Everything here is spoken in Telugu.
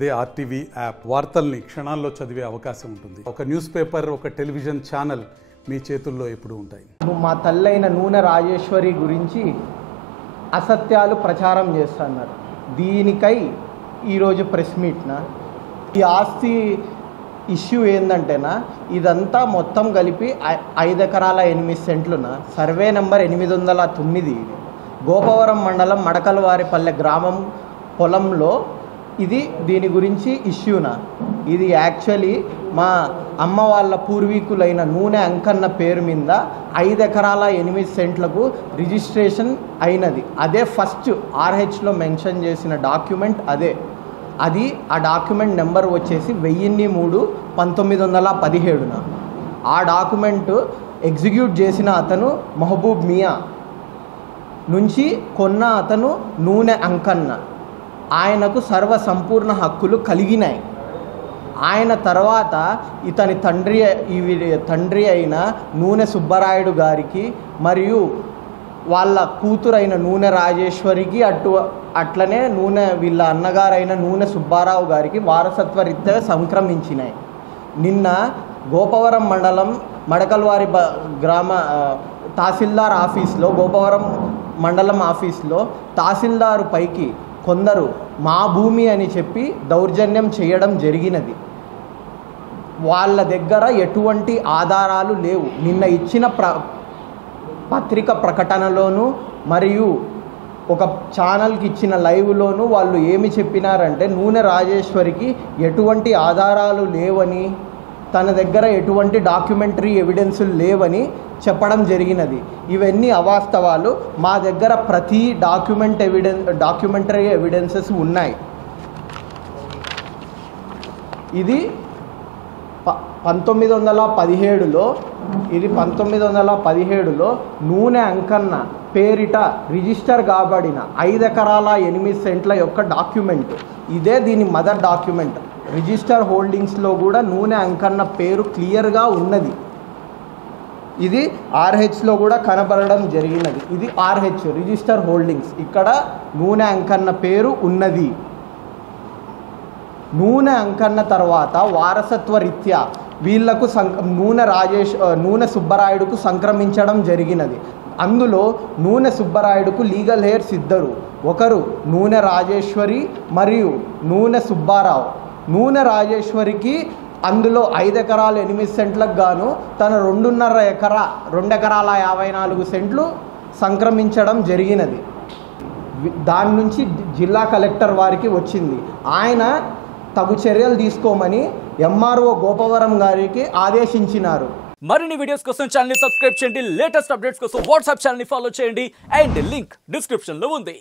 అదే ఆర్టీవీ యాప్ వార్తల్ని క్షణాల్లో చదివే అవకాశం ఉంటుంది. ఒక న్యూస్ పేపర్, ఒక టెలివిజన్ ఛానల్ మీ చేతుల్లో ఎప్పుడూ ఉంటాయి. మా తల్లైన నూనె రాజేశ్వరి గురించి అసత్యాలు ప్రచారం చేస్తున్నారు. దీనికై ఈరోజు ప్రెస్ మీట్నా ఈ ఆస్తి ఇష్యూ ఏంటంటేనా, ఇదంతా మొత్తం కలిపి 5 ఎకరాల 8 సెంట్లున సర్వే నెంబర్ 809 గోపవరం మండలం మడకలవారిపల్లె గ్రామం పొలంలో ఇది. దీని గురించి ఇష్యూనా ఇది యాక్చువల్లీ మా అమ్మ వాళ్ళ పూర్వీకులైన నూనె అంకన్న పేరు మీద 5 ఎకరాల 8 సెంట్లకు రిజిస్ట్రేషన్ అయినది. అదే ఫస్ట్ ఆర్హెచ్లో మెన్షన్ చేసిన డాక్యుమెంట్ అదే. ఆ డాక్యుమెంట్ నెంబర్ వచ్చేసి 1003/1917. ఆ డాక్యుమెంట్ ఎగ్జిక్యూట్ చేసిన అతను మహబూబ్ మియా నుంచి కొన్న అతను నూనె అంకన్న. ఆయనకు సర్వ సంపూర్ణ హక్కులు కలిగినాయి. ఆయన తర్వాత ఇతని తండ్రి అయిన నూనె సుబ్బరాయుడు గారికి మరియు వాళ్ళ కూతురైన నూనె రాజేశ్వరికి అట్లనే వీళ్ళ అన్నగారైన నూనె సుబ్బారావు గారికి వారసత్వ రీత్యా సంక్రమించినాయి. నిన్న గోపవరం మండలం మడకల్వారి గ్రామ తహసీల్దార్ ఆఫీస్లో, గోపవరం మండలం ఆఫీస్లో తహసీల్దారు పైకి కొందరు మా భూమి అని చెప్పి దౌర్జన్యం చేయడం జరిగినది. వాళ్ళ దగ్గర ఎటువంటి ఆధారాలు లేవు. నిన్న ఇచ్చిన పత్రిక ప్రకటనలోనూ మరియు ఒక ఛానల్కి ఇచ్చిన లైవ్లోనూ వాళ్ళు ఏమి చెప్పినారంటే, నూనె రాజేశ్వరికి ఎటువంటి ఆధారాలు లేవని, తన దగ్గర ఎటువంటి డాక్యుమెంటరీ ఎవిడెన్సులు లేవని చెప్పడం జరిగినది. ఇవన్నీ అవాస్తవాలు. మా దగ్గర ప్రతి డాక్యుమెంటరీ ఎవిడెన్సెస్ ఉన్నాయి. ఇది 1917లో నూనె అంకన్న పేరిట రిజిస్టర్ కాబడిన 5 ఎకరాల 8 సెంట్ల యొక్క డాక్యుమెంట్. ఇదే దీని మదర్ డాక్యుమెంట్. రిజిస్టర్ హోల్డింగ్స్లో కూడా నూనె అంకన్న పేరు క్లియర్గా ఉన్నది. ఇది ఆర్హెచ్లో కూడా కనబడడం జరిగినది. ఇది ఆర్హెచ్ రిజిస్టర్ హోల్డింగ్స్. ఇక్కడ నూనె అంకన్న పేరు ఉన్నది. నూనె అంకన్న తర్వాత వారసత్వ రీత్యా వీళ్లకు నూనె సుబ్బరాయుడుకు సంక్రమించడం జరిగినది. అందులో నూనె సుబ్బరాయుడుకు లీగల్ హెయిర్స్ ఇద్దరు. ఒకరు నూనె రాజేశ్వరి మరియు నూనె సుబ్బారావు. నూనె రాజేశ్వరికి అందులో 5 ఎకరాల 8 సెంట్లకు గాను తన 2.5 ఎకరా 2 ఎకరాల 54 సెంట్లు సంక్రమించడం జరిగినది. దాని నుంచి జిల్లా కలెక్టర్ వారికి వచ్చింది. ఆయన తగు చర్యలు తీసుకోమని ఎంఆర్ఓ గోపవరం గారికి ఆదేశించినారు. మరిన్ని వీడియోస్ కోసం ఛానల్ ని సబ్స్క్రైబ్ చేయండి. లేటెస్ట్ అప్డేట్స్ కోసం వాట్సాప్ ఛానల్ ని ఫాలో చేయండి. అండ్ లింక్ డిస్క్రిప్షన్ లో ఉంది.